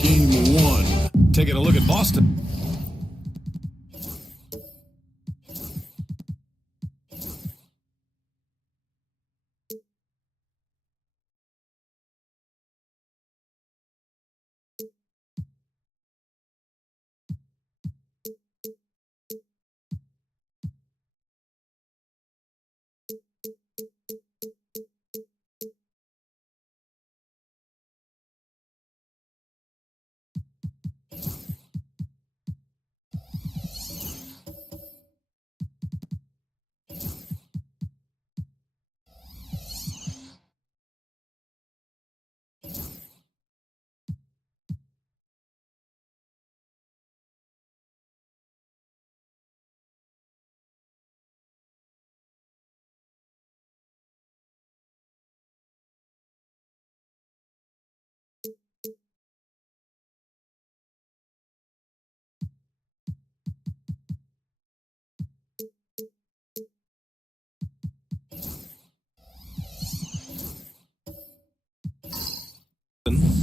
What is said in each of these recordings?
Game 1. Taking a look at Boston.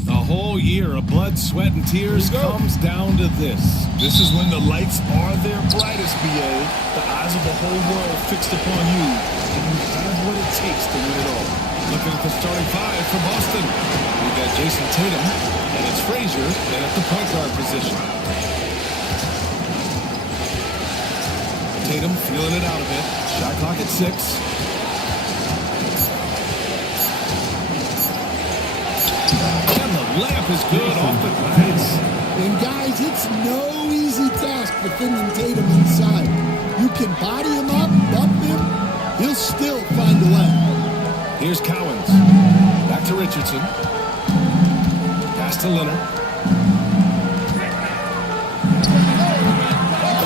A whole year of blood, sweat, and tears comes down to this. This is when the lights are their brightest, BA. The eyes of the whole world fixed upon you, and you have what it takes to win it all. Looking at the starting five for Boston. We got Jason Tatum, and it's Frazier at the point guard position. Tatum feeling it out a bit. Shot clock at 6. And the layup is good off the glass. And guys, it's no easy task defending Tatum inside. You can body him up, bump him, he'll still find a lane. Here's Cowens. Back to Richardson. Pass to Leonard.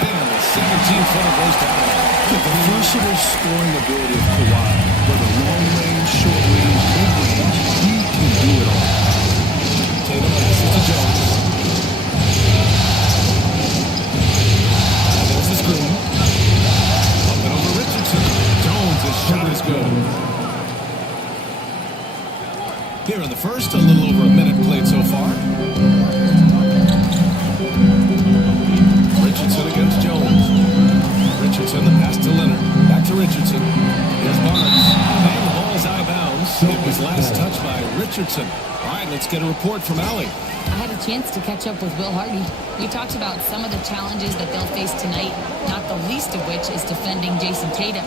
And the 17-footer goes down. The versatile scoring ability of Kawhi, whether long range, short range, mid range, he can do it all. Tatum passes to Jones. And there's the screen. Up and over Richardson. Jones' shot is good. Here in the first, a little over a minute played so far. Richardson against Jones. Richardson, the pass to Leonard. Back to Richardson. Here's Barnes. And the ball's out of bounds. It was last touched by Richardson. All right, let's get a report from Allie. I had a chance to catch up with Will Hardy. We talked about some of the challenges that they'll face tonight, not the least of which is defending Jason Tatum.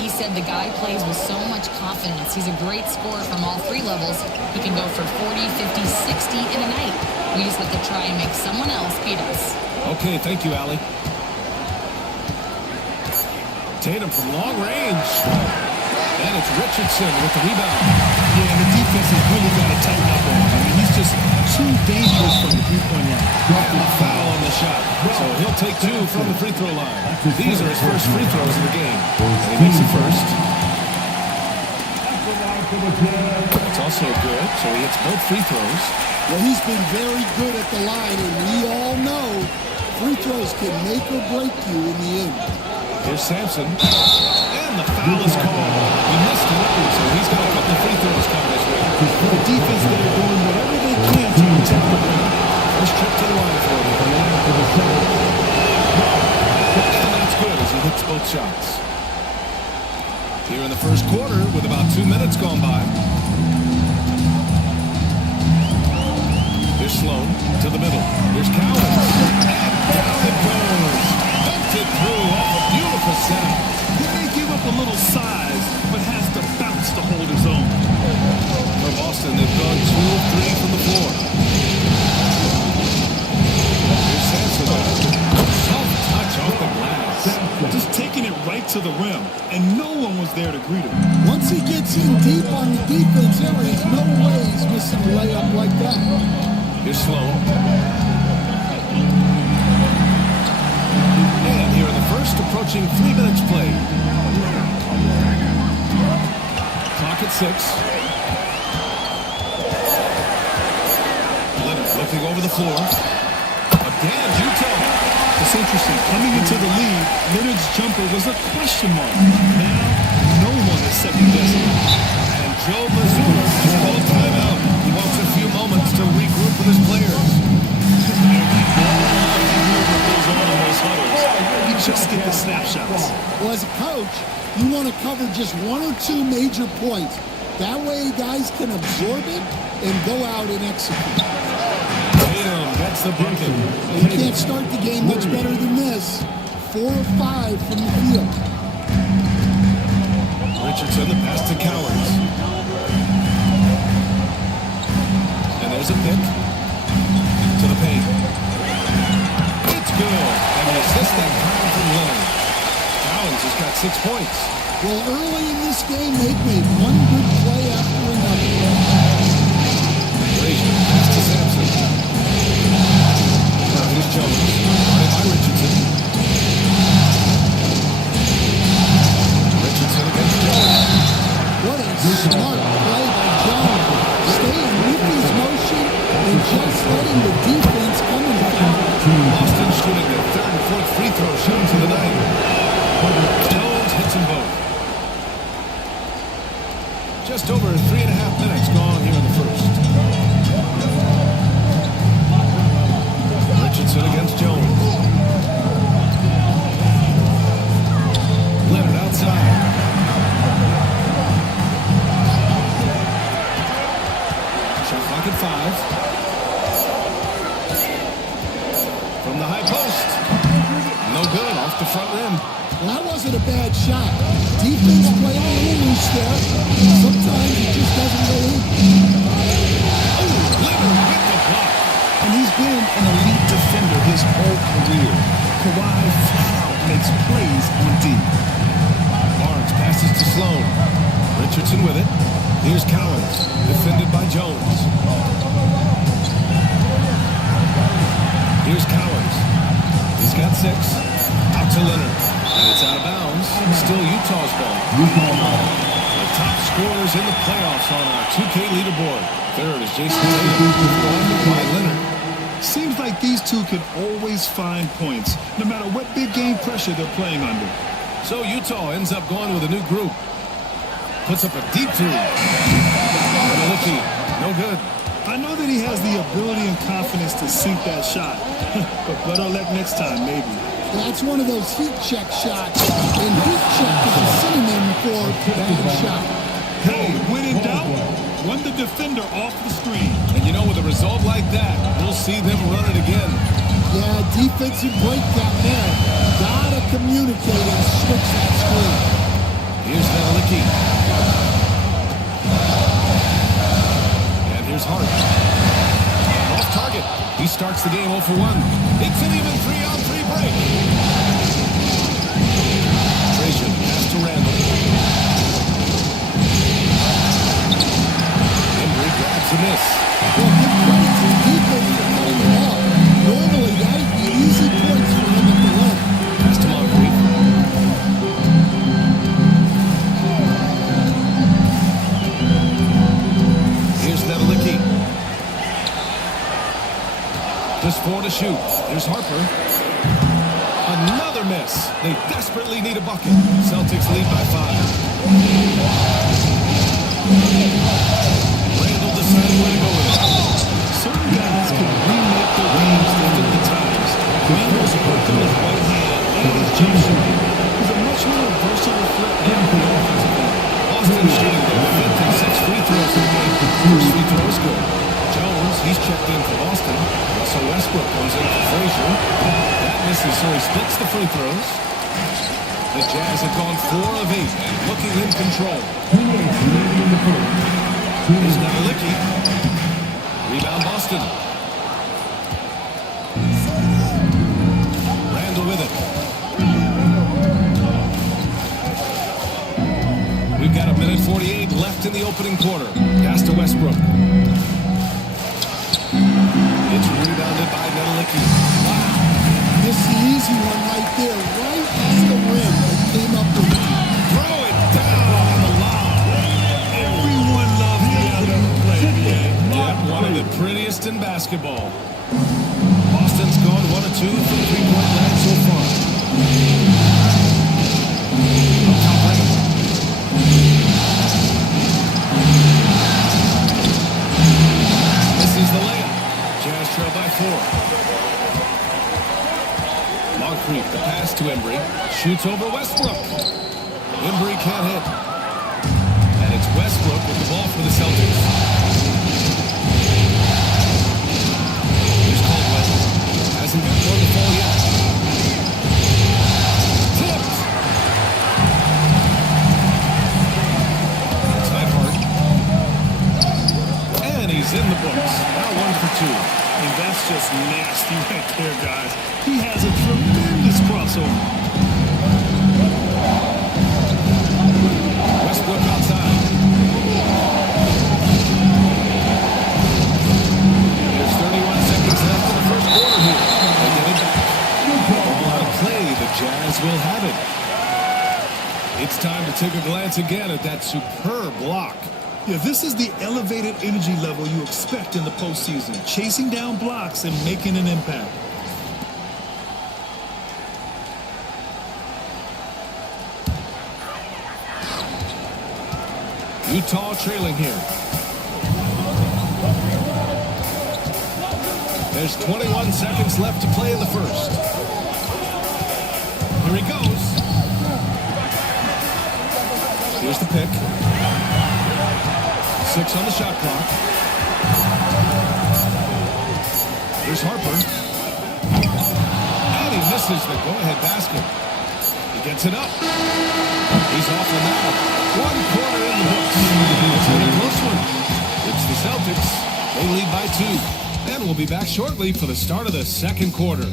He said the guy plays with so much confidence. He's a great scorer from all three levels. He can go for 40, 50, 60 in a night. We just have to try and make someone else beat us. Okay, thank you, Allie. Tatum from long range. And it's Richardson with the rebound. Yeah, and the defense has really got to tighten up on him. I mean, he's just too dangerous from the three-point line. And a foul on the shot. So he'll take 2 from the free throw line. These are his first free throws of the game. And he makes it first. That's also good, so he hits both free throws. Well, he's been very good at the line, and we all know free throws can make or break you in the end. Here's Sampson. And the foul is called. He missed one, so he's got a couple of free throws coming his way. The defense that are doing whatever they can to protect the rim. First trip to the line for him. And that's good as he hits both shots. Here in the first quarter with about 2 minutes gone by. Here's Sloan to the middle. Here's Cowens. And down it goes. Dumped it through off a beautiful setup. He may give up a little size, but has the bounce to hold his own. For Boston, they've gone 2 of 3 from the floor. Here's Sampson. Soft touch off the glass. Just taking it right to the rim, and no one was there to greet him. Once he gets in deep on the defense, there is no way he's missing a layup like that. Here's Sloan. And here in the first, approaching 3 minutes played. Clock at 6. Leonard looking over the floor. Again, Utah. It's interesting. Coming into the lead, Leonard's jumper was a question mark. Now, no one is second-guessing. And Joe Mazzulla has called timeout. He wants a few moments to regroup with his players. You just get the snapshots. Well, as a coach, you want to cover just 1 or 2 major points. That way, guys can absorb it and go out and execute. Tatum gets the bucket. You can't start the game much better than this. 4 of 5 from the field. Richardson, the pass to Cowens. And there's a pick to the paint. It's good. And the assist that time from Leonard. Cowens has got 6 points. Well, early in this game, they've made one good play after another. Frazier, pass to Sampson. Here's Jones. Guarded by Richardson. Richardson against Jones. What a smart play by Jones. Staying with his motion and just letting the defense come in foul. Boston shooting their 3rd and 4th free throw shots of the night. Jones hits them both. Just over 3.5 minutes gone here in the first. Richardson against Jones. Leonard outside. Shot clock at 5. From the high post. No good, off the front rim. Well, that wasn't a bad shot. Defense played a little loose there. Sometimes it just doesn't go in. Leonard with the block. And he's been an elite defender his whole career. Kawhi flat out makes plays on D. Barnes passes to Sloan. Richardson with it. Here's Cowens, defended by Jones. Here's Cowens. He's got 6. Out to Leonard. And it's out of bounds. Still Utah's ball. The top scorers in the playoffs on our 2K leaderboard. 3rd is Jason Tatum, followed by Leonard. Seems like these two can always find points, no matter what big game pressure they're playing under. So Utah ends up going with a new group. Puts up a deep 3. No good. I know that he has the ability and confidence to sink that shot, but better luck next time, maybe. That's one of those heat check shots, and heat check is a synonym for bad shot. Hey, when in doubt, run the defender off the screen. And you know, with a result like that, we'll see them run it again. Yeah, defensive breakdown there. Gotta communicate and switch that screen. Here's Nedelicki. And here's Hart. Off target. He starts the game 0 for 1. It's an even 3-on-3 break. Frazier pass to Randall. Embry grabs a miss. Well, good credit to the defense for cutting them off. Normally, that'd be easy points for them at the line. Pass to Moncrief. Just 4 to shoot. Here's Harper. Another miss. They desperately need a bucket. Celtics lead by 5. Randall deciding where to go with it. Certain guys can remake their games into the times. Randall's work on his right hand and his jump shooting is a much more versatile threat than the offensive end. Boston shooting their 5th and 6th free throws in the game. First free throw is good. Jones, he's checked in for Boston. Russell Westbrook comes in for Frazier. That misses, so he splits the free throws. The Jazz have gone 4 of 8, looking in control. Here's Nowitzki. Rebound Boston. Randall with it. We've got 1:48 left in the opening quarter. Pass to Westbrook. It's rebounded by Nowitzki. Wow. Missed the easy one right there, right off the rim. It came up with it. Throw it down on the lob. Everyone loves the alley-oop play, Yeah, one of the prettiest in basketball. Boston's gone 1 of 2 from three-point land so far. Up top right. This is the layup. Jazz trail by 4. Moncrief, the pass to Embry. Shoots over Westbrook. Embry can't hit. And it's Westbrook with the ball for the Celtics. Here's Caldwell. Hasn't got one to fall yet. Tipped. It's Neidhart. And he's in the books. Now 1 for 2. And that's just nasty right there, guys. He has a tremendous crossover. Westbrook outside. There's 31 seconds left in the first quarter here. They get it back. Ball out of play. The Jazz will have it. It's time to take a glance again at that superb block. Yeah, this is the elevated energy level you expect in the postseason. Chasing down blocks and making an impact. Utah trailing here. There's 21 seconds left to play in the first. Here he goes. Here's the pick. 6 on the shot clock. Here's Harper. And he misses the go-ahead basket. He gets it up. He's off the now. 1 quarter in the books. It's been a close one. It's the Celtics. They lead by 2. And we'll be back shortly for the start of the second quarter.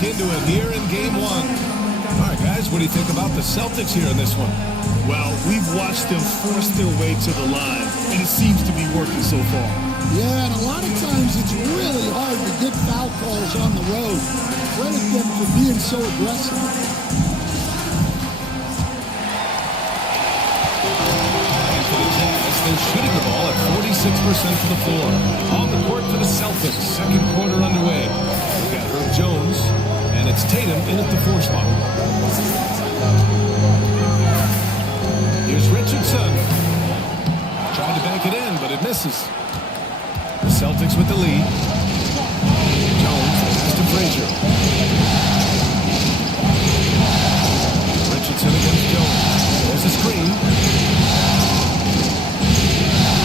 Into it here in game 1. All right, guys, what do you think about the Celtics here in this one? Well, we've watched them force their way to the line, and it seems to be working so far. Yeah, and a lot of times it's really hard to get foul calls on the road. Credit them for being so aggressive. And for the Jazz, they're shooting the ball at 46% from the floor. On the court for the Celtics, second quarter underway. We've got Herb Jones. And it's Tatum in at the 4 spot. Here's Richardson. Tried to bank it in, but it misses. The Celtics with the lead. Jones pass to Frazier. Richardson against Jones. There's a screen.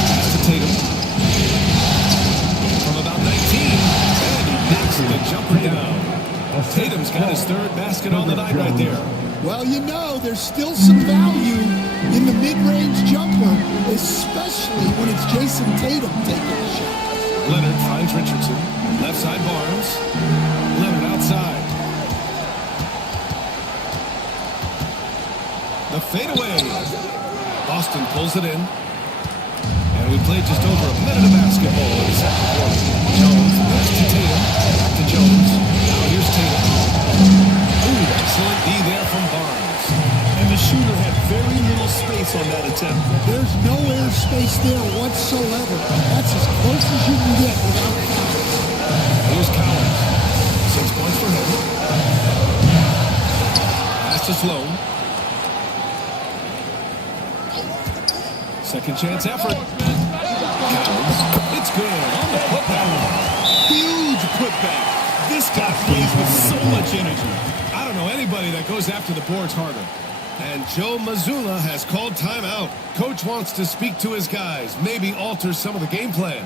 Pass to Tatum. From about 19. And he knocks the jumper down. Tatum's got his 3rd basket on the night right there. Well, you know, there's still some value in the mid-range jumper, especially when it's Jason Tatum taking the shot. Leonard finds Richardson. Left side Barnes. Leonard outside. The fadeaway. Boston pulls it in. And we played just over a minute of basketball in the second quarter. Jones pass to Tatum. Back to Jones. Now here's Tatum. Ooh, excellent D there from Barnes. And the shooter had very little space on that attempt. There's no air space there whatsoever. That's as close as you can get without fouls. Here's Collins. 6 points for him. Pass to Sloan. Second chance effort. Collins. It's good on the putback. Huge putback. This guy plays with so much energy. I don't know anybody that goes after the boards harder. And Joe Mazzulla has called timeout. Coach wants to speak to his guys, maybe alter some of the game plan.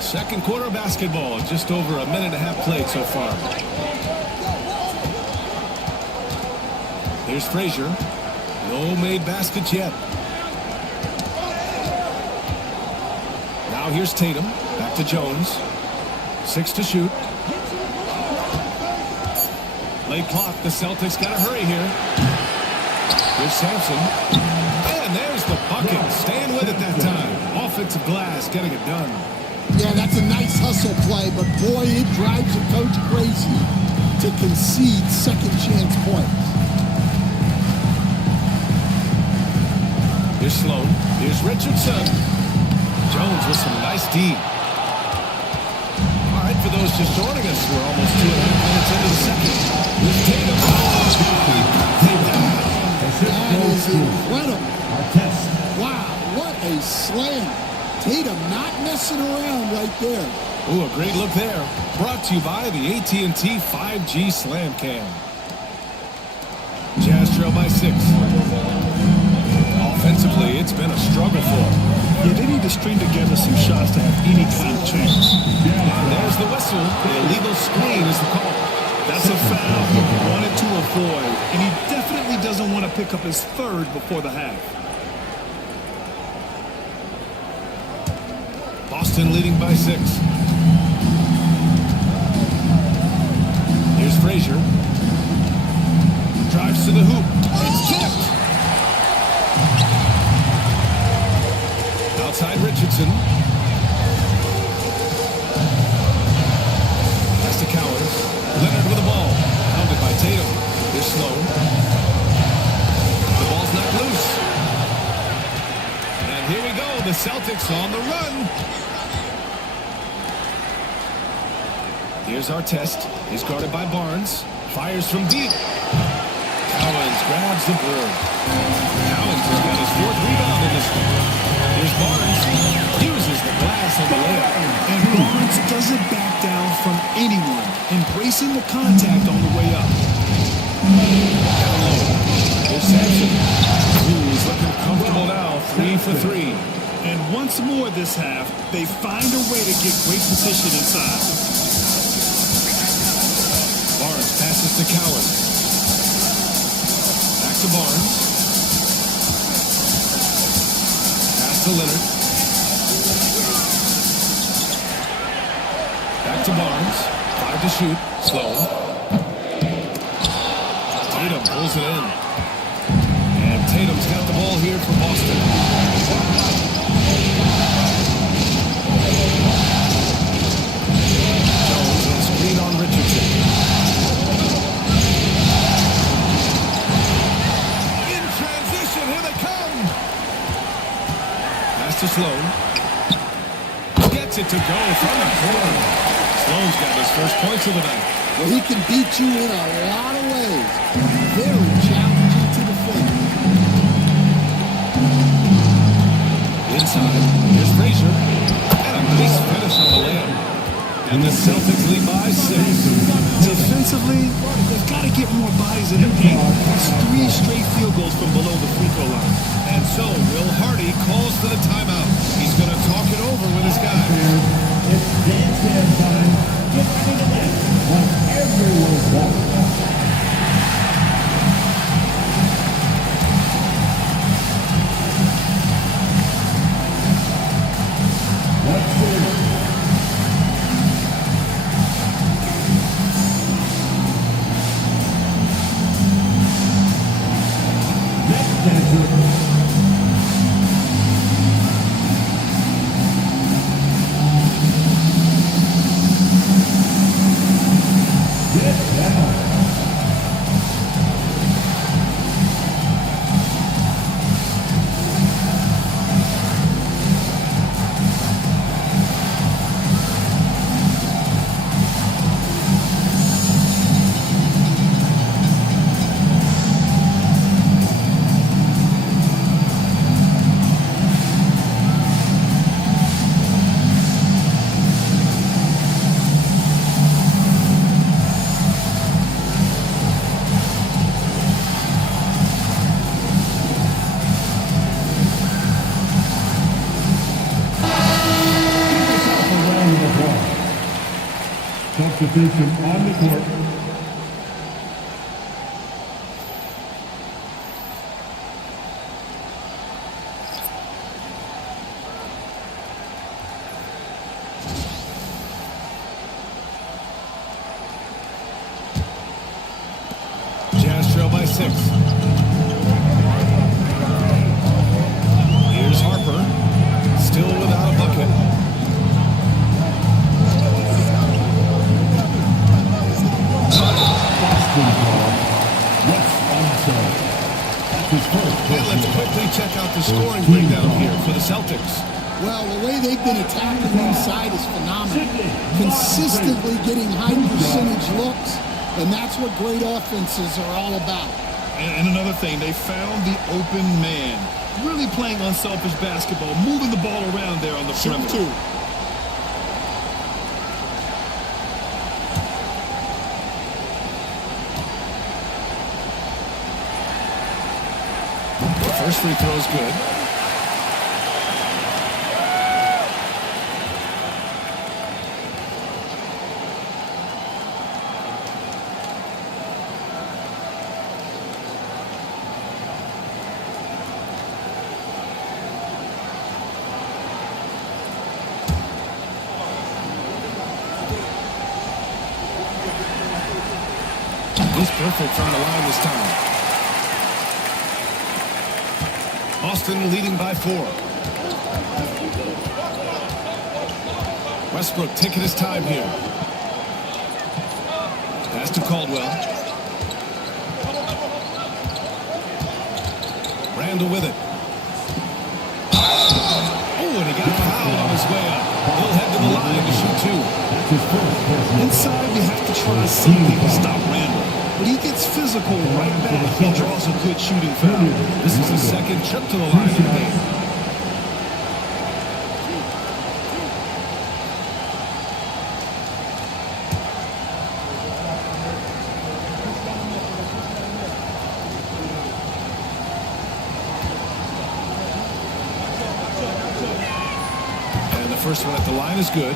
Second quarter of basketball, just over a minute and a half played so far. Here's Frazier. No made baskets yet. Now here's Tatum. Back to Jones. 6 to shoot. Late clock. The Celtics got to hurry here. Here's Sampson. And there's the bucket. Staying with it that time. Offensive glass, getting it done. Yeah, that's a nice hustle play, but boy, it drives a coach crazy to concede second chance points. Here's Sloan. Here's Richardson. Jones with some nice D. All right, for those just joining us, we're almost 2.5 minutes into the second. Here's Tatum. That is incredible. Wow, what a slam. Tatum not messing around right there. Ooh, a great look there. Brought to you by the AT&T 5G Slam Cam. Jazz trail by 6. Offensively, it's been a struggle for them. Yeah, they need to string together some shots to have any kind of chance. And there's the whistle. The illegal screen is the call. That's a foul he wanted to avoid, and he definitely doesn't want to pick up his third before the half. Boston leading by 6. Here's Frazier. Drives to the hoop. It's tipped. Outside Richardson. Pass to Cowers. Leonard with the ball. Pounded by Tatum. Here's Sloan. The ball's knocked loose. And here we go. The Celtics on the run. Here's our test. He's guarded by Barnes. Fires from deep. Collins grabs the board. Collins has got his 4th rebound in this one. Here's Barnes. Uses the glass on the layup. And Barnes doesn't back down from no contact on the way up. Down low. Here's Sampson. He's looking comfortable now. 3 for 3. And once more this half, they find a way to get great position inside. Barnes passes to Cowan. Back to Barnes. Pass to Leonard. Back to Barnes. 5 to shoot. Slow. Tatum pulls it in. And Tatum's got the ball here for Boston. Jones and screen on Richardson. In transition, here they come. Pass to Sloan. Gets it to go from the corner. Sloan's got his first points of the night. Well, he can beat you in a lot of ways. Very challenging to defend. Inside, here's Frazier. And a nice finish on the layup. And the Celtics lead by 6. Defensively, they've got to get more bodies in the paint. That's 3 straight field goals from below the free throw line. And so, Will Hardy calls for the timeout. He's going to talk it over with his guys. It's dance time. Get ready to dance. What everyone wants. Substitution on the court. Jazz trail by 6. Here's Harper. Still without a bucket. And let's quickly check out the scoring breakdown here for the Celtics. Well, the way they've been attacking inside is phenomenal. Consistently getting high percentage looks, and that's what great offenses are all about. And another thing, they found the open man. Really playing unselfish basketball, moving the ball around there on the Shoot perimeter. two. First free throw is good. He's perfect from the line this time. Boston leading by 4. Westbrook taking his time here. Pass to Caldwell. Randall with it. Oh, and he got fouled on his way up. He'll head to the line to shoot 2. Inside, you have to try something to stop Randall. But he gets physical right back. He draws a good shooting foul. This is his second trip to the line of the game. first one at the line is good.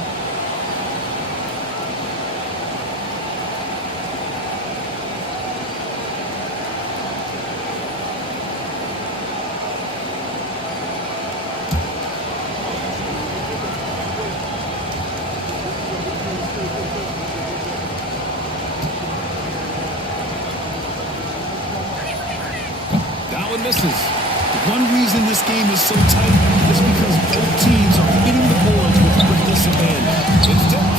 That one misses. One reason this game is so tight is because both teams are hitting the boards with quickness and abandon. It's tipped.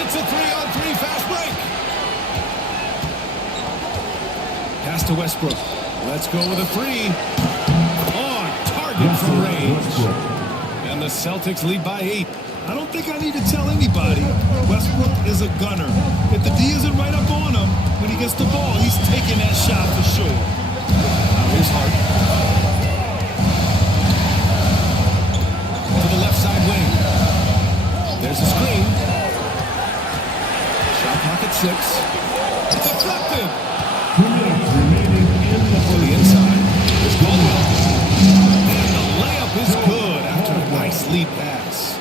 It's a 3-on-3 fast break. Pass to Westbrook. Let's go with a three. On target from range. And the Celtics lead by 8. I don't think I need to tell anybody. Westbrook is a gunner. If the D isn't right up on him, when he gets the ball, he's taking that shot for sure. Now here's Hart. To the left side wing. There's a screen. Shot clock at 6. Deflected. 2 minutes remaining in the To the inside. There's Caldwell. And the layup is good after a nice lead pass.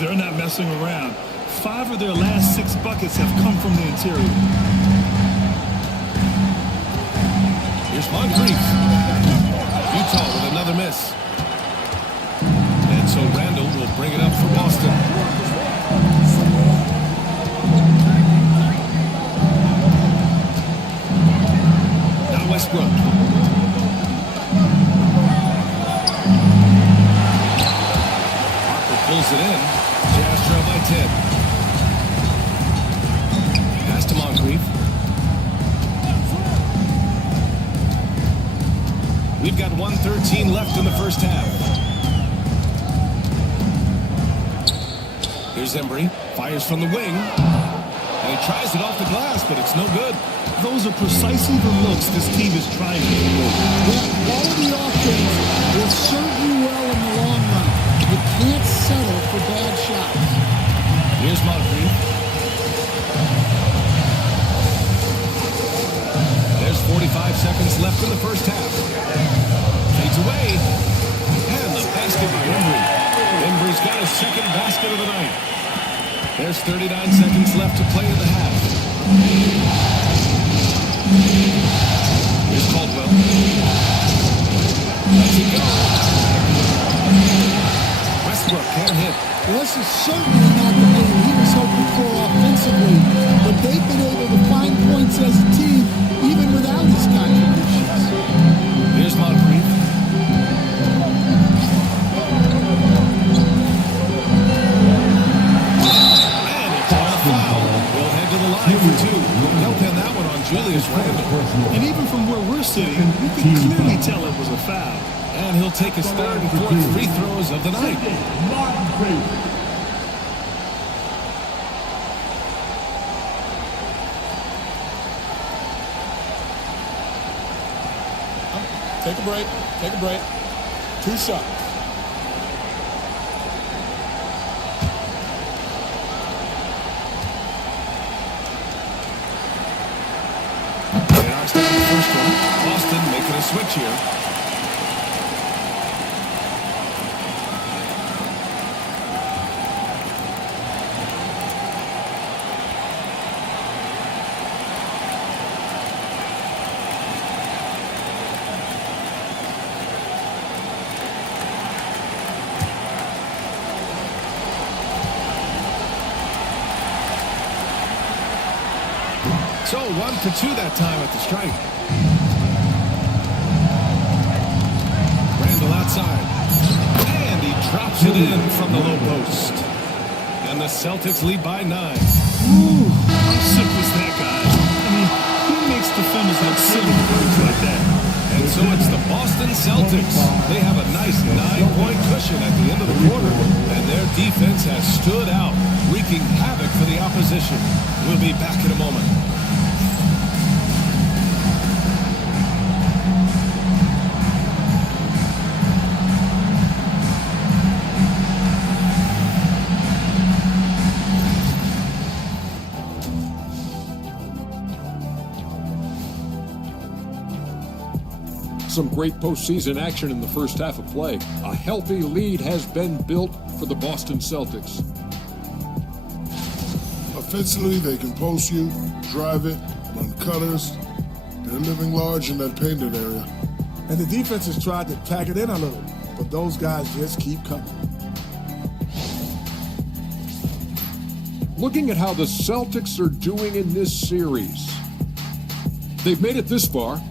They're not messing around. 5 of their last 6 buckets have come from the interior. Here's Moncrief. Utah with another miss. And so Randall will bring it up for Boston. Now Westbrook. Harper pulls it in. Jazz trail by 10. Pass to Moncrief. We've got 1:13 left in the first half. Here's Embry. Fires from the wing. And he tries it off the glass, but it's no good. Those are precisely the looks this team is trying to create. That quality offense will serve you well in the long run. You can't settle for bad shots. Here's Moncrief. There's 45 seconds left in the first half. Fades away. And the basket by Embry. Embry's got his second basket of the night. There's 39 seconds left to play in the half. Here's Caldwell. Lets it go. Westbrook can't hit. Well, this is certainly not the game he was hoping for offensively, but they've been able to find points as a team even without his contributions. Here's Moncrief. And it's on a foul. We'll head to the line for 2. They'll pin that one on Julius Randle. And even from where we're sitting, you can clearly tell it was a foul. And he'll take his third and fourth free throws of the night. Take a break. Take a break. 2 shots. They knocks down the first one. Boston making a switch here. So 1 for 2 that time at the stripe. Randall outside. And he drops it in from the low post. And the Celtics lead by 9. Ooh, how sick was that guy? I mean, who makes defenders look silly with moves like that? And so it's the Boston Celtics. They have a nice 9-point cushion at the end of the quarter. And their defense has stood out, wreaking havoc for the opposition. We'll be back in a moment. Some great postseason action in the first half of play. A healthy lead has been built for the Boston Celtics. Offensively, they can post you, drive it, run cutters. They're living large in that painted area. And the defense has tried to pack it in a little, but those guys just keep coming. Looking at how the Celtics are doing in this series. They've made it this far.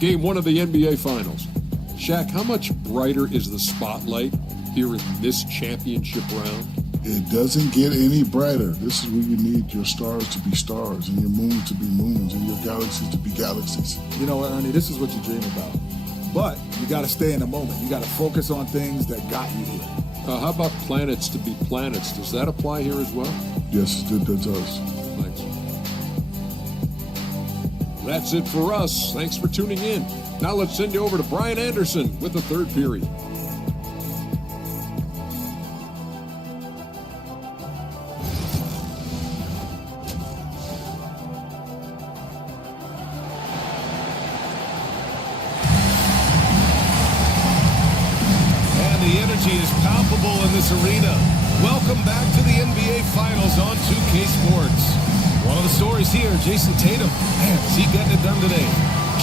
Game 1 of the NBA Finals. Shaq, how much brighter is the spotlight here in this championship round? It doesn't get any brighter. This is where you need your stars to be stars, and your moon to be moons, and your galaxies to be galaxies. You know what, Ernie, this is what you dream about. But you got to stay in the moment. You got to focus on things that got you here. How about planets to be planets? Does that apply here as well? Yes, it does. Thanks. That's it for us. Thanks for tuning in. Now let's send you over to Brian Anderson with the third period. The energy is palpable in this arena. Welcome back to the NBA Finals on 2K Sports. One of the stories here, Jason Tatum. Man, is he getting it done today?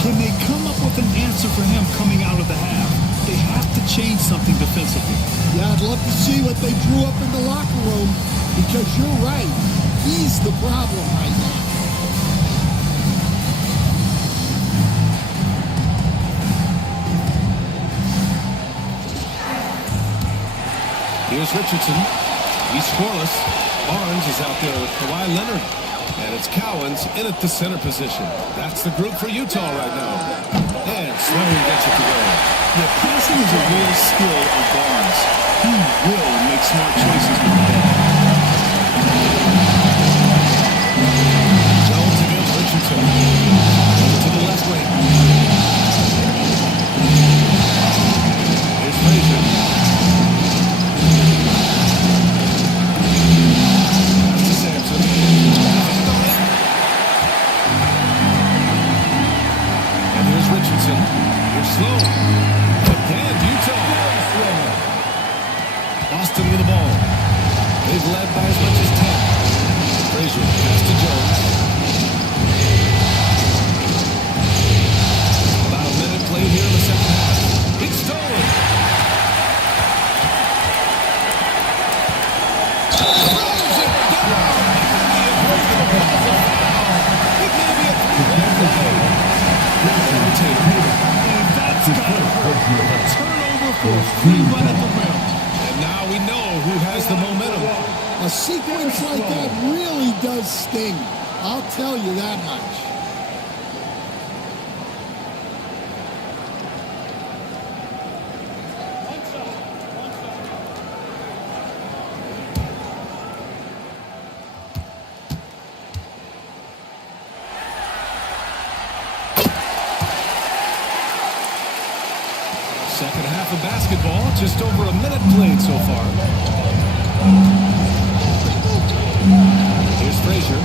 Can they come up with an answer for him coming out of the half? They have to change something defensively. Yeah, I'd love to see what they drew up in the locker room, because you're right. He's the problem right now. Here's Richardson. He's scoreless. Barnes is out there with Kawhi Leonard. And it's Cowens in at the center position. That's the group for Utah right now. And Sloan gets it to go. Yeah, passing is a real skill of Barnes. He will make smart choices with the ball. Jones against Richardson. Over to the left wing. Here's Frazier. Richardson. Here's Sloan. Again, Utah. Boston with the ball. They've led by as much as 10. Frazier pass to Jones. About a minute played here in the second half. It's stolen. It may be a three-point play. And that's got to hurt. A turnover for a free run at the rim. And now we know who has the momentum. A sequence like that really does sting. I'll tell you that much. Second half of basketball, just over a minute played so far. Here's Frazier.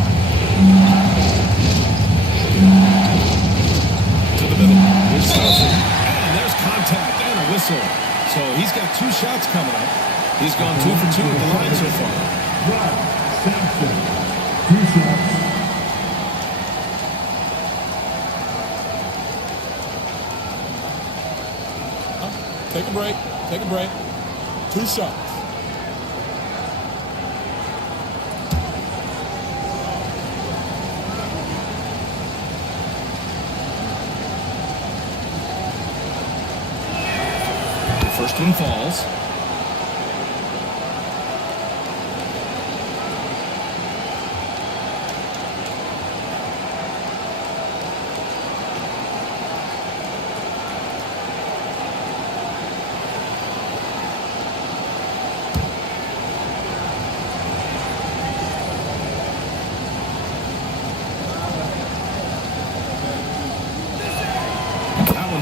To the middle. Here's Skelton. And there's contact and a whistle. So he's got 2 shots coming up. He's gone 2 for 2 at the line so far. Sampson, 2 shots. Take a break. Take a break. 2 shots. The first one falls.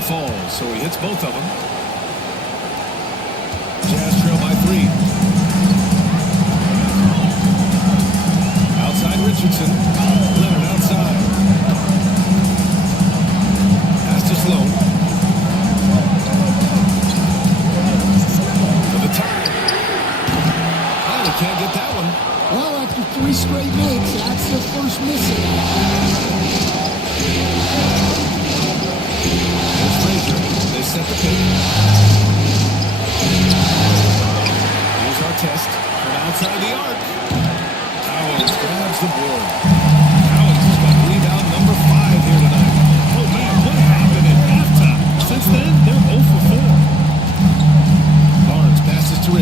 Falls, so he hits both of them. Jazz trail by 3. Outside Richardson. Leonard outside. Pass to Sloan.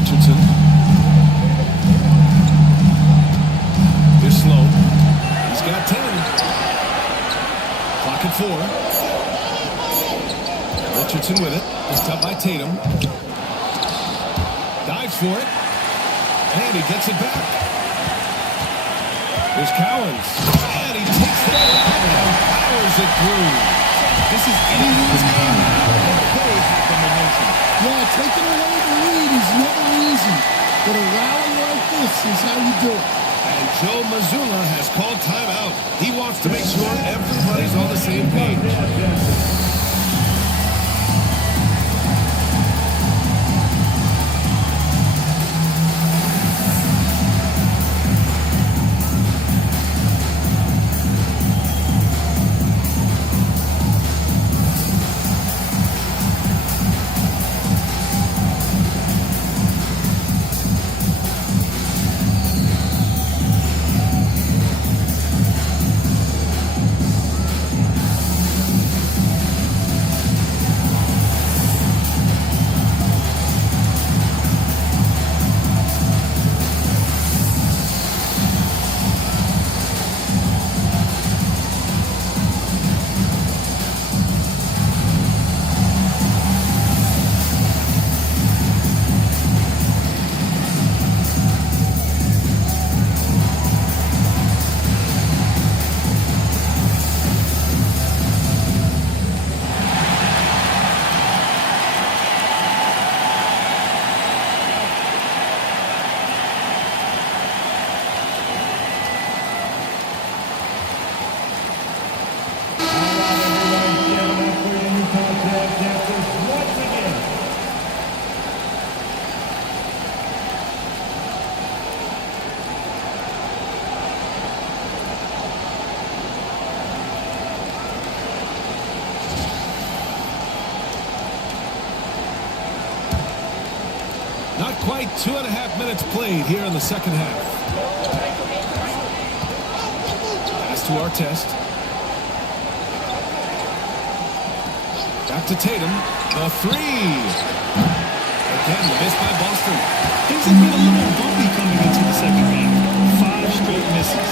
Richardson. Here's Slow. He's got 10. Clock at 4. Richardson with it. Picked up by Tatum. Dives for it. And he gets it back. Here's Cowens. And he takes it out and powers it through. This is anyone's game. They have the momentum. Yeah, taking away the lead is never easy. But a rally like this is how you do it. And Joe Mazzulla has called timeout. He wants to make sure everybody's on the same page. Not quite 2.5 minutes played here in the second half. Pass to Artest. Back to Tatum. The three. Again, missed by Boston. Things have been a little bumpy coming into the second half. 5 straight misses.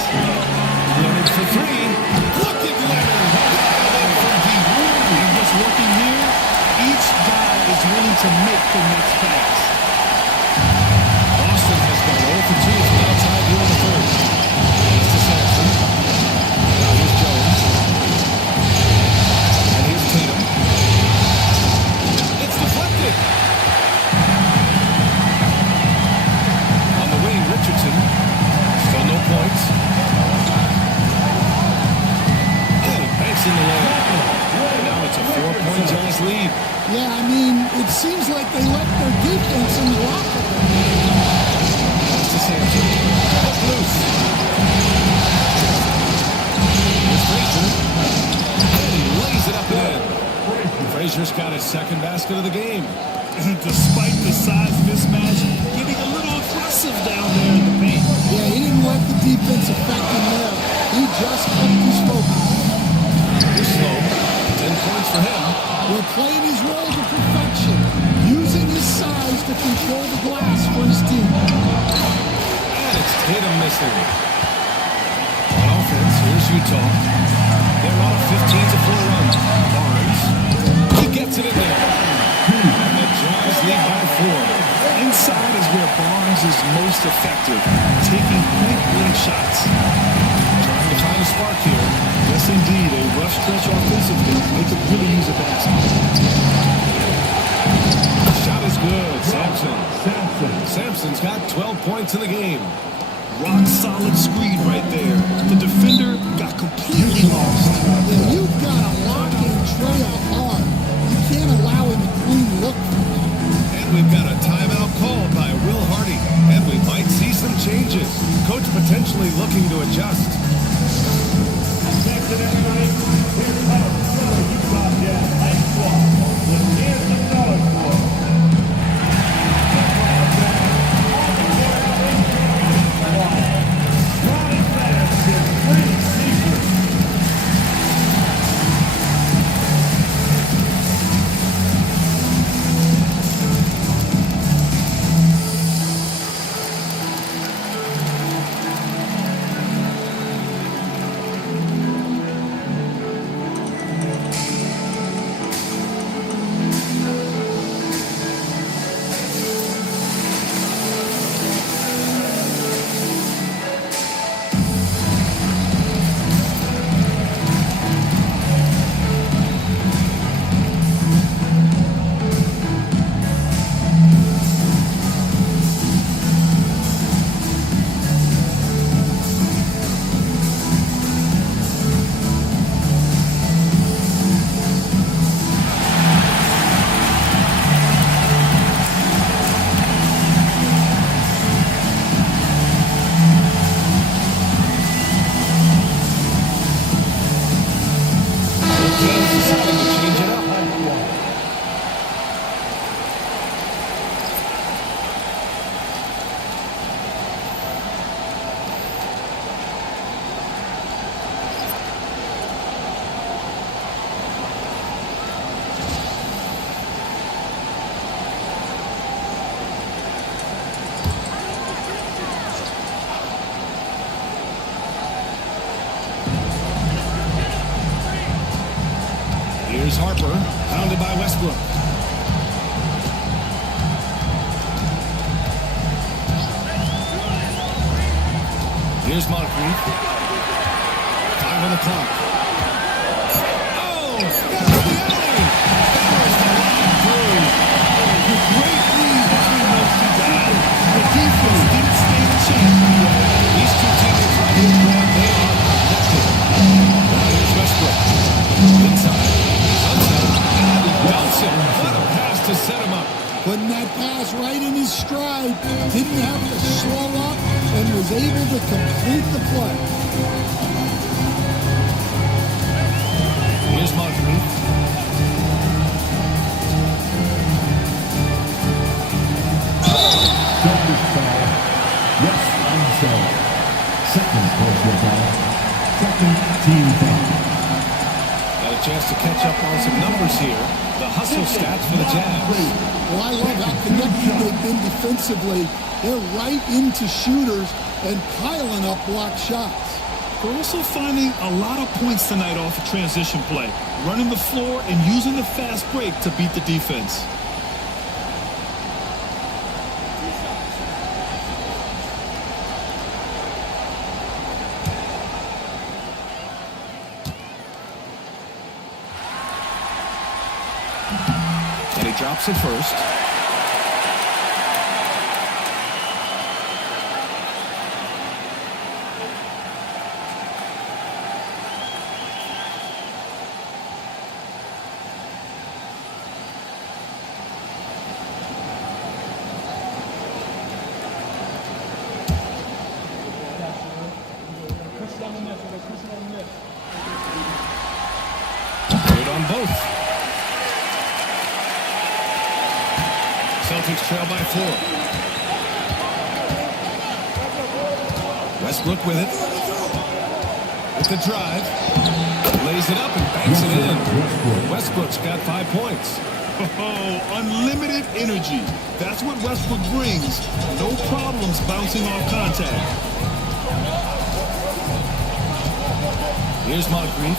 Leonard for three. Look at Leonard. From deep. And what's working here, each guy is willing to make the next pass. Boston has gone 0 for 2 from outside here in the third. Pass to Sampson. Now here's Jones. And here's Tatum. It's deflected. On the wing, Richardson. Still no points. And he banks in the layup. Now it's a 4-point Jazz lead. Yeah, I mean, it seems like they left their defense in the locker room. Pass to Sampson. Up loose. Here's Frazier. And he lays it up and in. Frazier's got his second basket of the game. Despite the size mismatch, getting a little aggressive down there in the paint. Yeah, he didn't let the defense affect him there. He just kept his focus. Here's Slow. 10 points for him. We're playing his role to perfection, using his size to control the glass for his team. And it's Tatum missing. On offense, here's Utah. They're on a 15-4 run. Barnes. He gets it in there. And the Jazz lead by 4. Inside is where Barnes is most effective, taking point-blank shots. Trying to find a spark here. Yes, indeed. A rough stretch offensively. They could really use a basket. Shot is good. Sampson's got 12 points in the game. Rock solid screen right there. The defender got completely lost. Yeah, you've got to lock in Trae hard. You can't allow him a clean look from him. And we've got a timeout called by Will Hardy. And we might see some changes. Coach potentially looking to adjust. Attention everybody, here comes the Utah Jazz Ice Squad. The Kansas Dollar Squad. Running fast is Great Secret. Defended by Westbrook. Here's Moncrief. 5 on the clock. Oh, got the alley. Powers the line through. Great lead between those two guys. The defense didn't stand a chance. These two teams right here, Brad, they are connected. Now here's Westbrook. Inside. Johnson. What a pass to set him up. Putting that pass right in his stride. Didn't have to slow up and was able to complete the play. Here's Moncrief. Second foul. Yes, I'm sorry. Second personal foul. Second team foul. Got a chance to catch up on some numbers here. The hustle stats for the Jazz. Well, I love how connected they've been defensively. They're right into shooters and piling up block shots. We're also finding a lot of points tonight off of transition play. Running the floor and using the fast break to beat the defense. And he drops it first. Good on both. Celtics trail by 4. Westbrook with it. With the drive. Lays it up and banks it in. Westbrook's got 5 points. Oh, unlimited energy. That's what Westbrook brings. No problems bouncing off contact. Here's Moncrief.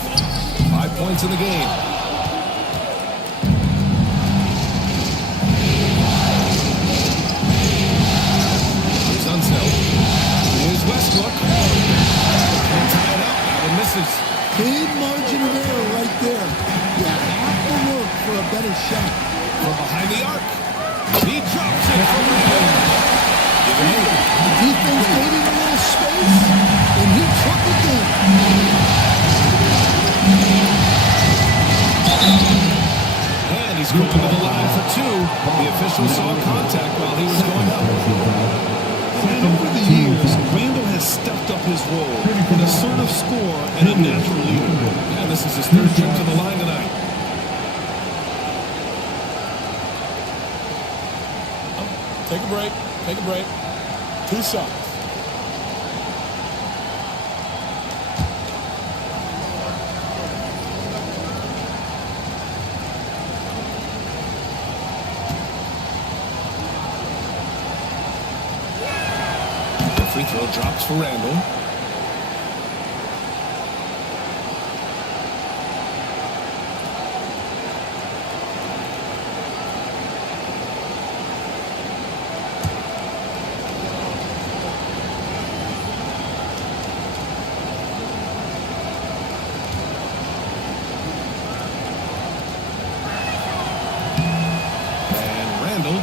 5 points in the game. Here's Unseld. Here's Westbrook. Can't tie it up. That one misses. Big margin of error right there. You have to work for a better shot. From behind the arc. He drops it from the end. Give it in. The defense gave him a little space, and he took it in. And he's going to the line for 2. The official saw contact while he was going up. And over the years, Randall has stepped up his role, an assertive scorer and a natural leader. And this is his 3rd trip to the line tonight. Take a break. Take a break. 2 shots. The free throw drops for Randall.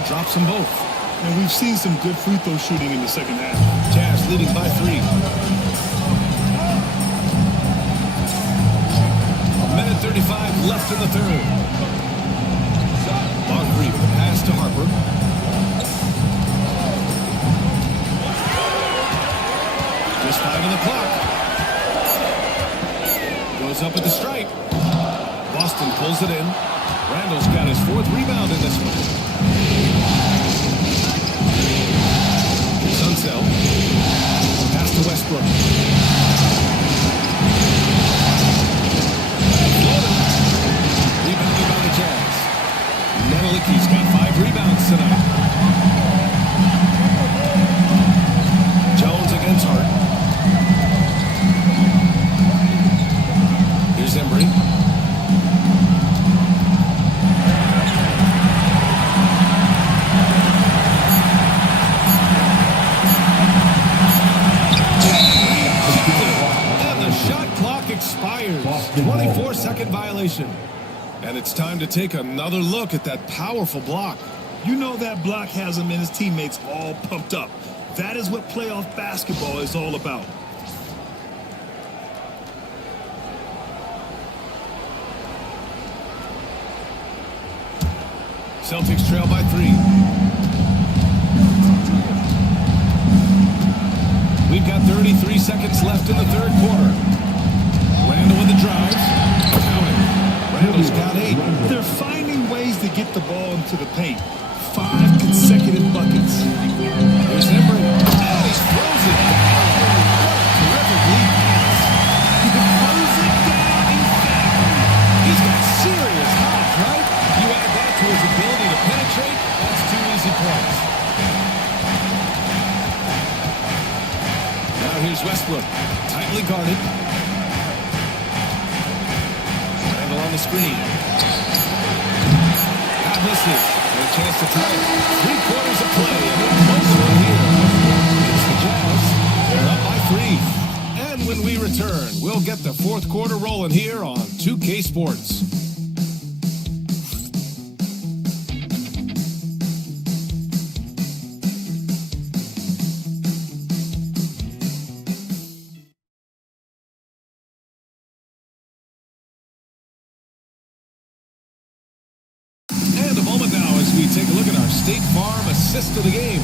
Drops them both. And we've seen some good free throw shooting in the second half. Jazz leading by 3. A minute 35 left in the 3rd. Moncrief, the pass to Harper. Just 5 on the clock. Goes up with the strike. Boston pulls it in. Randall's got his 4th rebound in this one. Unseld. Pass to Westbrook. Floater. Rebounded by the Jazz. Nedelicki's got 5 rebounds tonight. Jones against Hart. Here's Embry. 2-second violation. And it's time to take another look at that powerful block. You know that block has him and his teammates all pumped up. That is what playoff basketball is all about. Celtics trail by 3. We've got 33 seconds left in the third quarter. Randall with the drive. Counting. Randall's got 8. They're finding ways to get the ball into the paint. 5 consecutive buckets. Here's Ember. And he throws it down. Terrific lead pass. He throws it down emphatically. He's got serious height, right? You add that to his ability to penetrate, that's 2 easy points. Now here's Westbrook. Tightly guarded. Randall on the screen. That misses. A chance to tie it. 3 quarters of play, and a close one here. It's the Jazz. They're up by 3. And when we return, we'll get the fourth quarter rolling here on 2K Sports. And a moment now as we take a look at our State Farm assist of the game.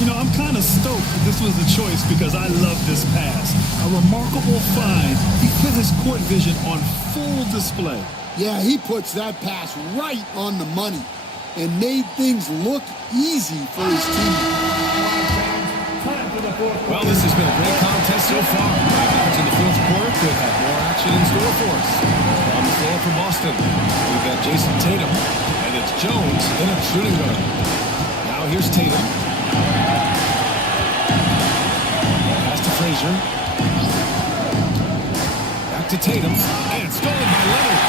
You know, I'm kind of stoked that this was the choice because I love this pass. A remarkable find. He put his court vision on full display. Yeah, he puts that pass right on the money and made things look easy for his team. Well, this has been a great contest so far. Now to the fourth quarter, could have more action in store for us. On the floor for Boston, we've got Jason Tatum, and it's Jones in a shooting guard. Now here's Tatum. Pass to Frazier. Back to Tatum, and stolen by Leonard.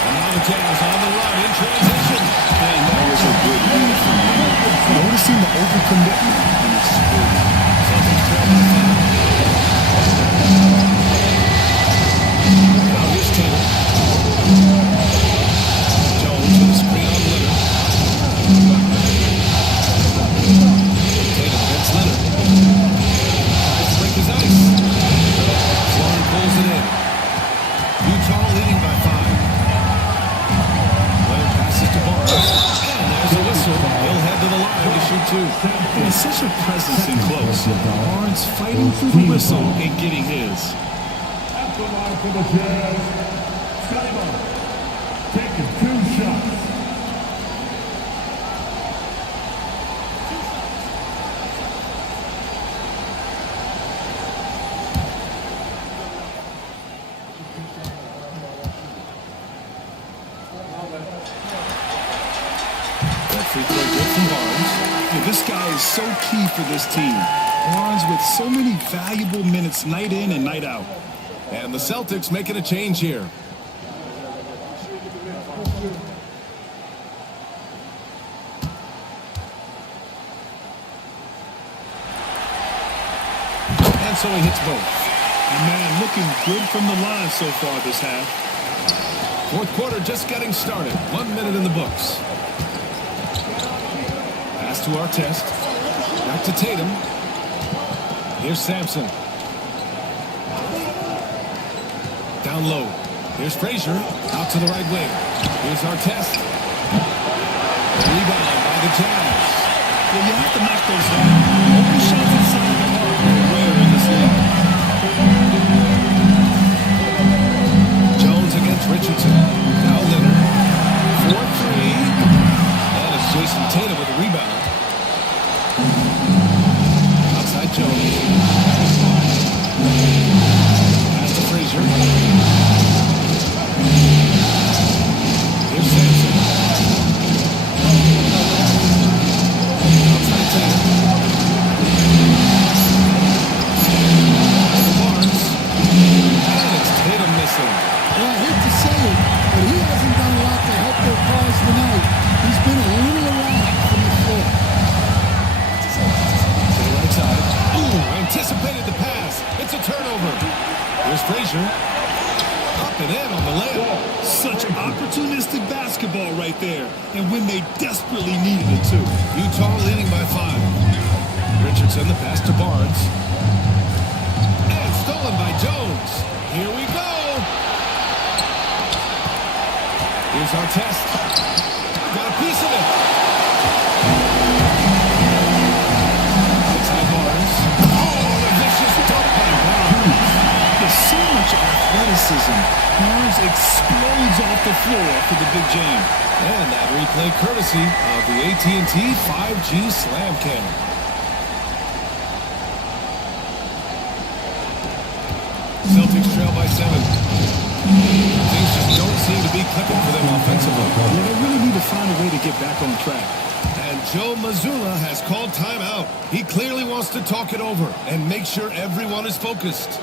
And now the Jazz on the run in transition. And that was a good move from him. Noticing the overcommitment and exploding. Celtics trail by 5. Now here's Tatum. Jones with a screen on Leonard. Tatum against Leonard. Tries to break his ice. Sloan pulls it in. Utah leading by 5. Leonard passes to Barnes. And there's a whistle. He'll head to the line to shoot 2. And such a presence in close. Barnes fighting through the whistle and getting his. At the line for the Jazz, Simon taking 2 shots. That free throw good from Barnes. Yeah, this guy is so key for this team. Barnes with so many valuable minutes night in and night out. And the Celtics making a change here. And so he hits both. And man, looking good from the line so far this half. Fourth quarter just getting started. 1 minute in the books. Pass to Artest. Back to Tatum. Here's Sampson. Down low. Here's Frazier. Out to the right wing. Here's Artest. Rebound by the Jazz. Well, you have to knock those down. Open shots inside the arc are rare in this league. Jones against Richardson. Now Leonard. 4-3. And it's Jason Tatum with a rebound. Outside Jones. Pass to Frazier. Here's Sampson. Outside Tatum. there and when they desperately needed it to. Utah leading by 5. Richardson, the pass to Barnes. And stolen by Jones. Here we go. Here's our test. Got a piece of it. Inside Barnes. Oh, the vicious dunk by Barnes. There's so much athleticism. Barnes explodes off the floor for the big jam. And that replay courtesy of the AT&T 5G Slam Cam. Celtics trail by 7. Things just don't seem to be clicking for them offensively. Yeah, they really need to find a way to get back on track. And Joe Mazzulla has called timeout. He clearly wants to talk it over and make sure everyone is focused.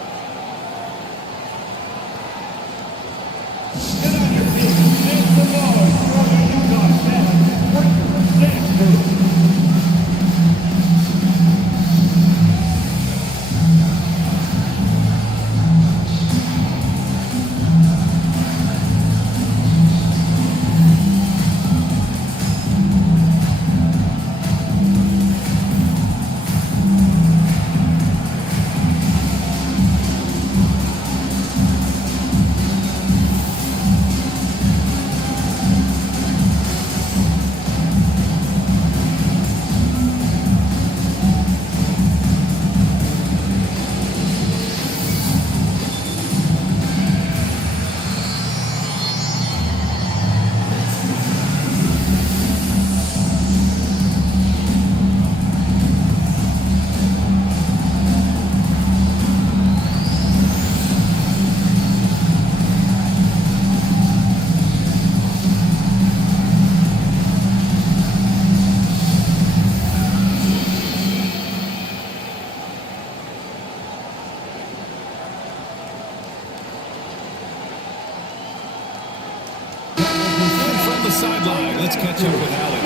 Sideline. Let's catch up with Allen.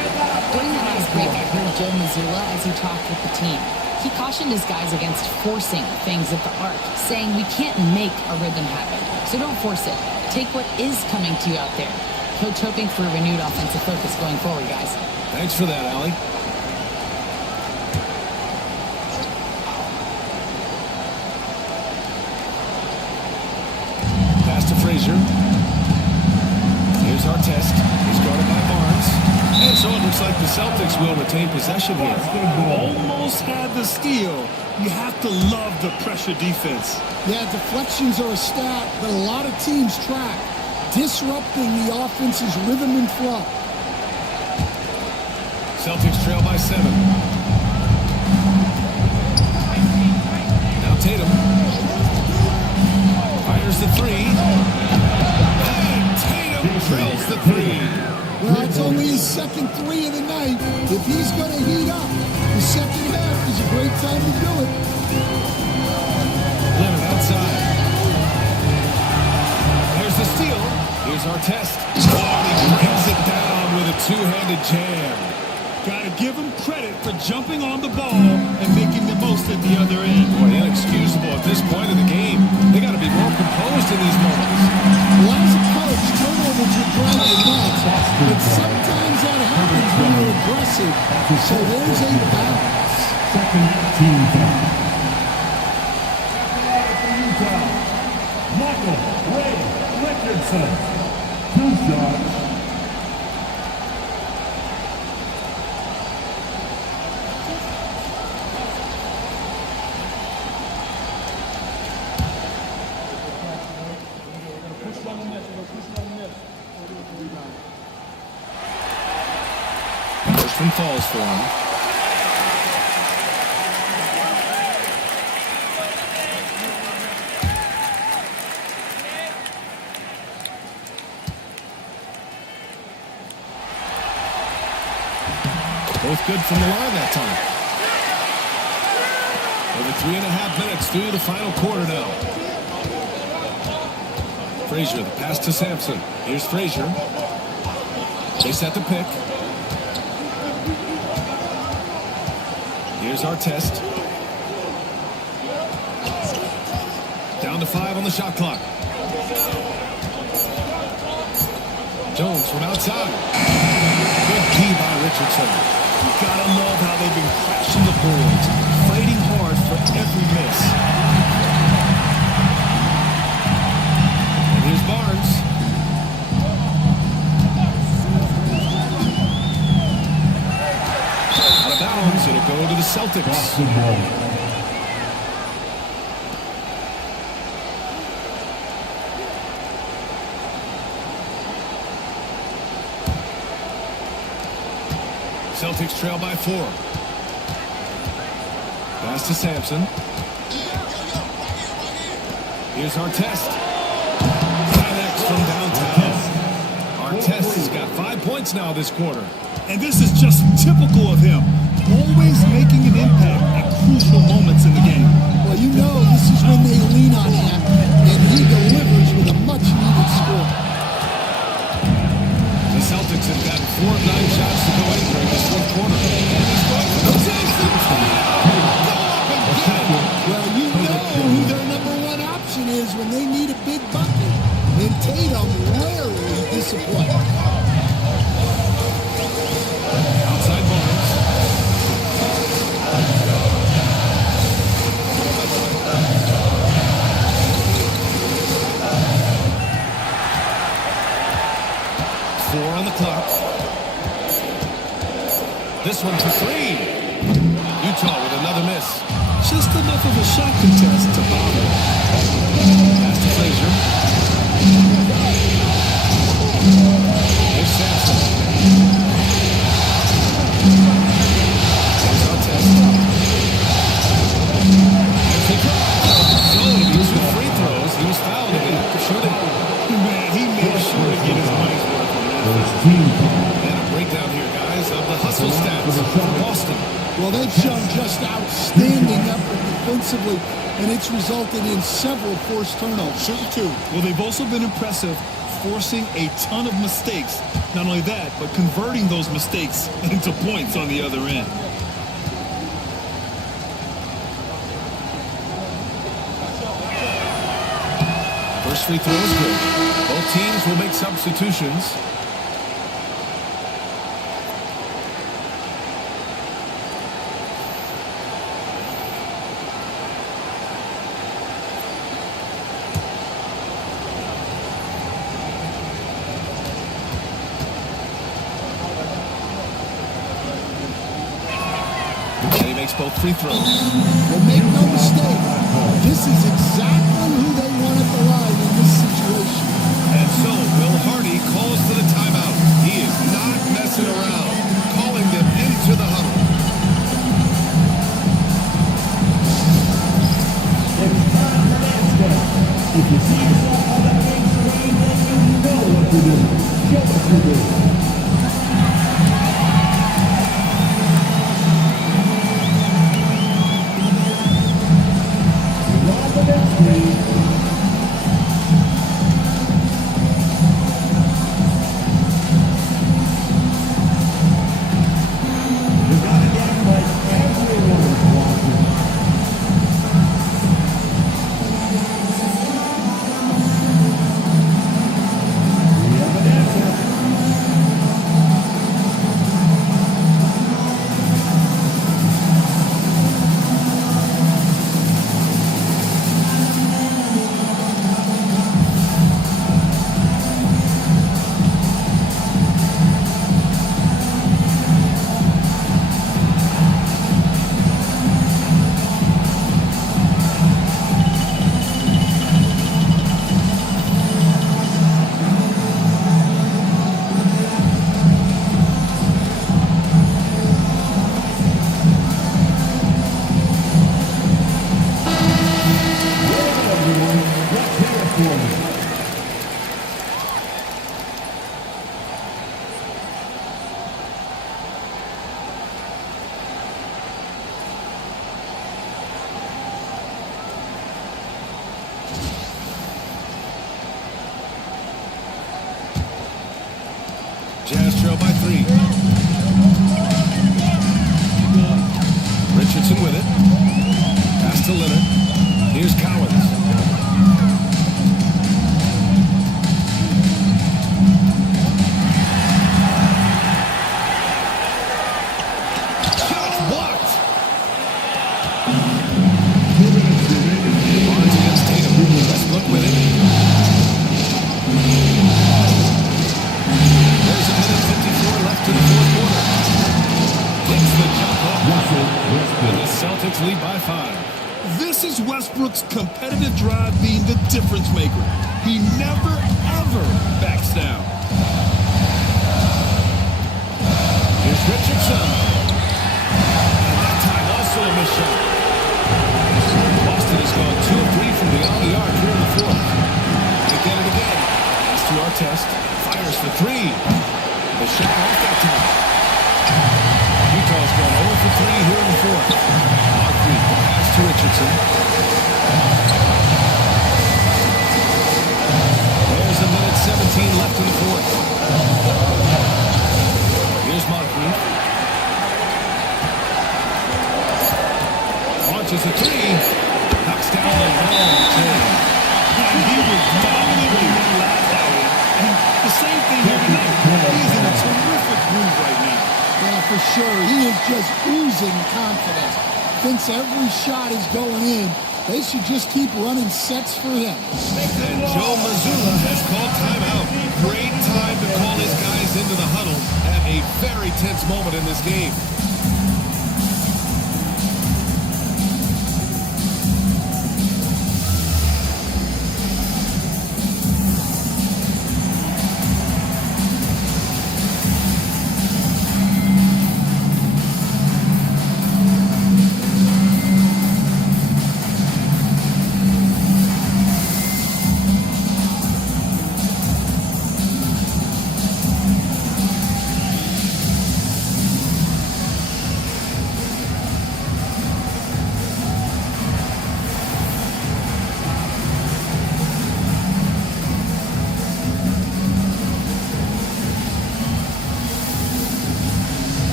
During the last break, I heard Joe Mazzulla as he talked with the team. He cautioned his guys against forcing things at the arc, saying we can't make a rhythm happen, so don't force it. Take what is coming to you out there. Coach hoping for a renewed offensive focus going forward, guys. Thanks for that, Allie. Pass to Frazier. Here's our test. He's guarded by Barnes. And so it looks like the Celtics will retain possession here. Almost had the steal. You have to love the pressure defense. Yeah, deflections are a stat that a lot of teams track, disrupting the offense's rhythm and flow. Celtics trail by 7. Now Tatum. Fires the 3. Drills the 3. Well, it's only his second 3 of the night. If he's going to heat up, the second half is a great time to do it. Leonard outside. There's the steal. Here's our test. Oh, he brings it down with a two-handed jam. Got to give him credit for jumping on the ball and making the most at the other end. Boy, inexcusable at this point of the game. They got to be more composed in these moments. Well, as a coach, turnovers will drive you nuts, but sometimes that happens when you're aggressive. So there's a balance. Second team foul. Michael Ray Richardson. 2 shots. First one falls for him. Both good from the line that time. Over 3.5 minutes through the final quarter now. Frazier, the pass to Sampson. Here's Frazier. They set the pick. Here's our test. Down to 5 on the shot clock. Jones from outside. Good key by Richardson. You gotta love how they've been crashing the boards, fighting hard for every miss. And here's Barnes. Out of bounds, it'll go to the Celtics. Celtics trail by 4. Pass to Sampson. Here's Artest. 5X from downtown. Artest has got 5 points now this quarter. And this is just typical of him. Always making an impact at crucial moments in the game. Well, you know this is when they lean on him, and he delivers with a much-needed score. The Celtics have got 4 of 9 shots to go in during this fourth quarter. Well, you know who their number one option is when they need a big bucket. And Tatum rarely disappoints. Outside Barnes. Four on the clock. This one for 3. Utah with another miss. Just enough of a shot contest to bother. Pass to Frazier. Here's Sampson. Here's Artest. So it'll be 2 free throws. He was fouled again after shooting. Man, he made sure to get his money's worth on that. And a breakdown here, guys, of the hustle stats for Boston. Well, they've shown just outstanding effort defensively, and it's resulted in several forced turnovers. Shooting 2. Well, they've also been impressive, forcing a ton of mistakes. Not only that, but converting those mistakes into points on the other end. First free throw is good. Both teams will make substitutions. And he makes both free throws. Well, make no mistake, this is exactly who they want at the line in this situation. And so Will Hardy calls for the timeout. He is not messing around, calling them into the huddle. If you see yourself on that big screen, then you know what to do. Show us what to do. Jazz trail by 3. Richardson with it. Pass to Leonard. Here's Collins. Celtics lead by 5. This is Westbrook's competitive drive being the difference maker. He never, ever backs down. Here's Richardson. And that time also a missed shot. Boston has gone 2 of 3 from beyond the arc here in the fourth. They get it again. Pass to Artest. Fires for 3. The shot off that time. Utah's gone 0 for 3 here in the fourth. Moncrief, the pass to Richardson. There's a minute 17 left in the fourth. Here's Moncrief. Launches a 3. Knocks down the long two. And he was dominant in that last hour. And the same thing here tonight. He's in a terrific groove right now. Yeah, for sure. He is just oozing confidence. Thinks every shot is going in. They should just keep running sets for him. And Joe Mazzulla has called timeout. Great time to call his guys into the huddle at a very tense moment in this game.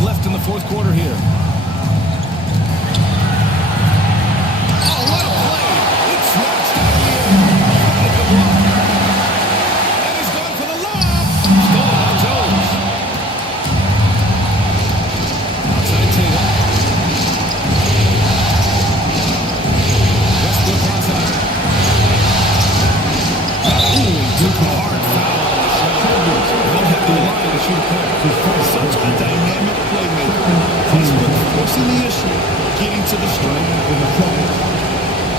Left in the fourth quarter here. Oh, what a play! It's snatched out of the air. Good block. And he's gone for the lob. Stolen by Jones. Outside Tatum. Westbrook outside. Ooh, he took a hard foul on the shot. They'll have the line to shoot a pair. Such a dynamic playmaker. Westbrook forcing the issue, getting to the strike.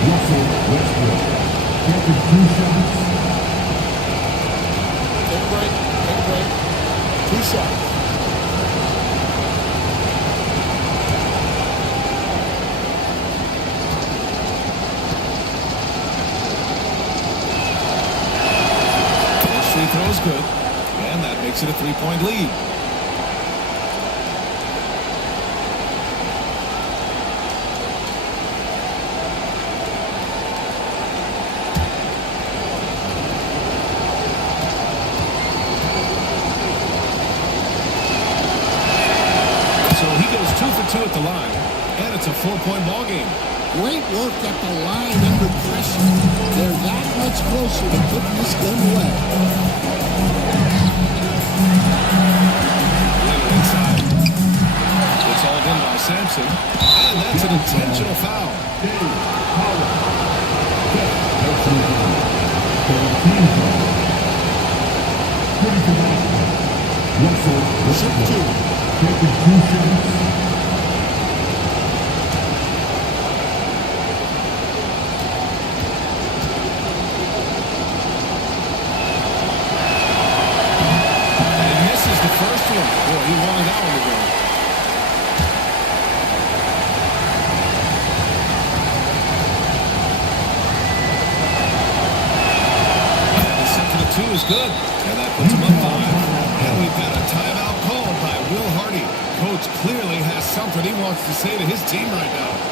Russell Westbrook. Taking 2 shots. Take a break. Take a break. 2 shots. First free throw is good. And that makes it a 3-point lead. So he goes 2 for 2 at the line. And it's a 4-point ball game. Great work at the line under pressure. They're that much closer to putting this game away. Inside. It's all in by Sampson. And that's an intentional foul. Russell Westbrook. Taking 2 shots. First one. Boy, he wanted that one to go. And the second of 2 is good. And that puts him up 5. And we've got a tie. clearly has something he wants to say to his team right now.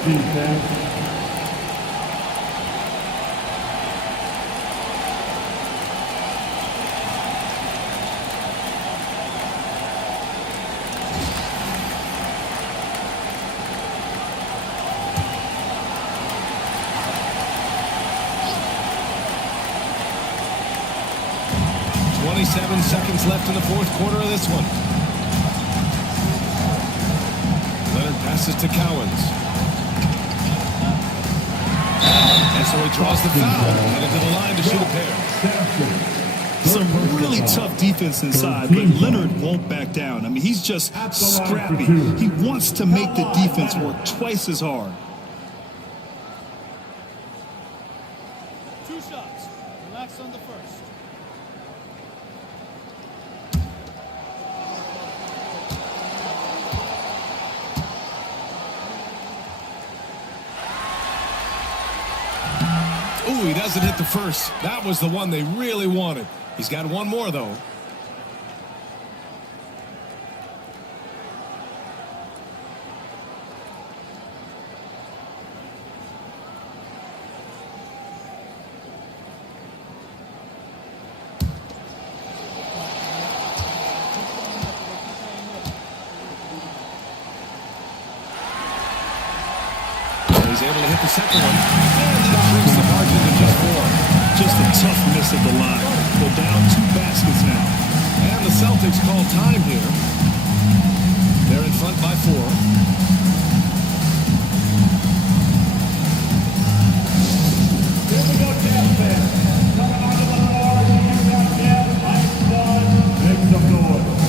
Defense. 27 seconds left in the fourth quarter of this one. Leonard passes to Cowens. And so he draws the foul, headed to the line to shoot a pair. Some really tough defense inside, but Leonard won't back down. I mean, he's just scrappy. He wants to make the defense work twice as hard. 2 shots. Relax on the first. Ooh, he doesn't hit the first. That was the one they really wanted. He's got one more, though. He's able to hit the second one. And that shrinks the margin to just 4. Just a tough miss at the line. They're down 2 baskets now. And the Celtics call time here. They're in front by 4. Here we go, Cavs fans. Coming onto the floor, you got Cavs, Ice Squad, make some noise.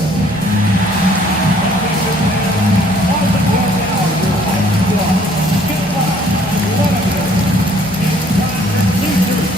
On the floor now, your Ice Squad. Get loud, one of them. It's time for teachers.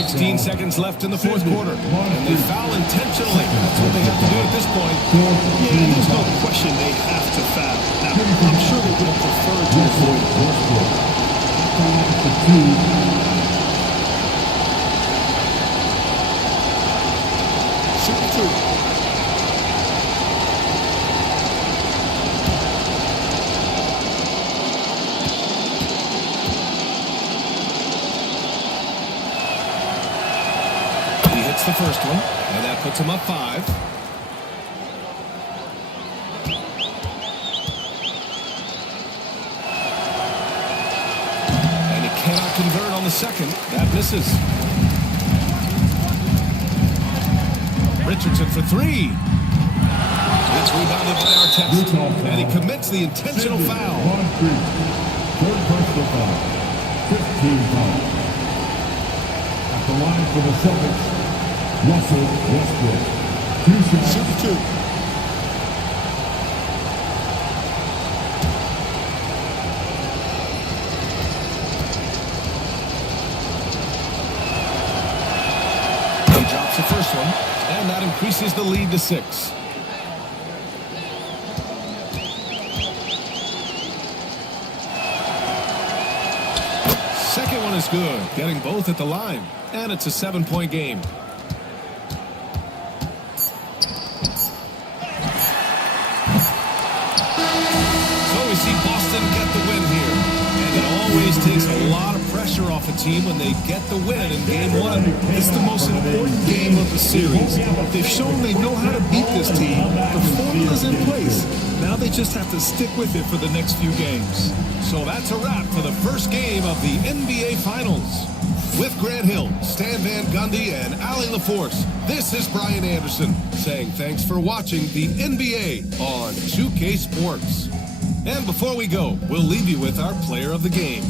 16 seconds left in the fourth quarter. And they foul intentionally. That's what they have to do at this point. Yeah, there's no question they have to foul. Now, I'm sure they would have preferred to avoid Shoot two. He hits the first one, and that puts him up 5. And he cannot convert on the second. That misses. Richardson for 3. It's rebounded by Artest, and he commits the intentional foul. Third personal foul. 15 foul. At the line for the Celtics, Russell Westbrook. 2 shots. Shoot two. He drops the first one, and that increases the lead to 6. Second one is good, getting both at the line, and it's a 7-point game. So we see Boston get the win here, and it always takes a lot of pressure off a team when they get the win in game 1. It's the most important game of the series. They've shown they know how to beat this team. The formula's in place. Now they just have to stick with it for the next few games. So that's a wrap for the first game of the NBA Finals. With Grant Hill, Stan Van Gundy, and Allie LaForce, this is Brian Anderson saying thanks for watching the NBA on 2K Sports. And before we go, we'll leave you with our player of the game.